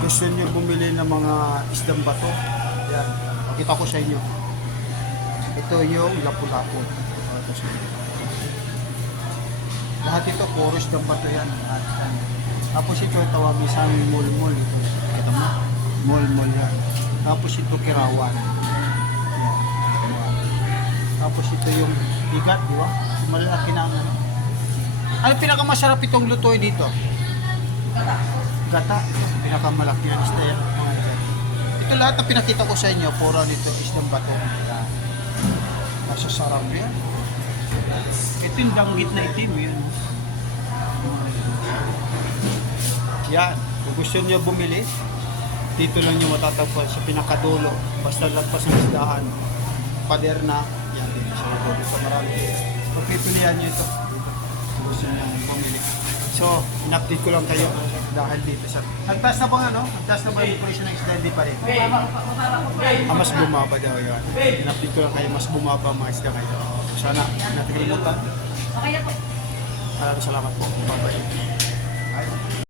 gusto nyo bumili ng mga isdang bato, yan, pakita ko sa inyo. Ito yung lapu-lapu. Lahat ito, puro isdang bato yan. Lahat yan. Tapos ito, tawag isang mul-mul. Ito, kita mo? Mul-mul yan. Tapos ito, kirawan. Yan. Tapos ito yung bigat, di ba? Malaki na ano. Ano pinakamasarap itong lutoy dito? Gata. Pinakamalaki yan. Ito lahat na pinakita ko sa inyo, puro nito isdang bato. Yan. Masasarap yan. Ito yung danggit na itim. Yan. Yan. Kung gusto nyo bumili, dito lang nyo matatagpuan sa pinakadulo. Basta lagpas ng isdahan. Pader na. Yan dito sa luto. Dito marami. Pagpipilihan nyo ito. Kung gusto nyo bumili. So, in-update ko lang kayo dahil dito sa... Nagtaas na bang ano? Nagtaas na ba yung presyo ng isda? Hindi pa rin. Mas bumaba daw yun. In-update ko lang kayo, mas bumaba mga isda kayo. Sana natin kalimutan. Maraming salamat po. Bye-bye.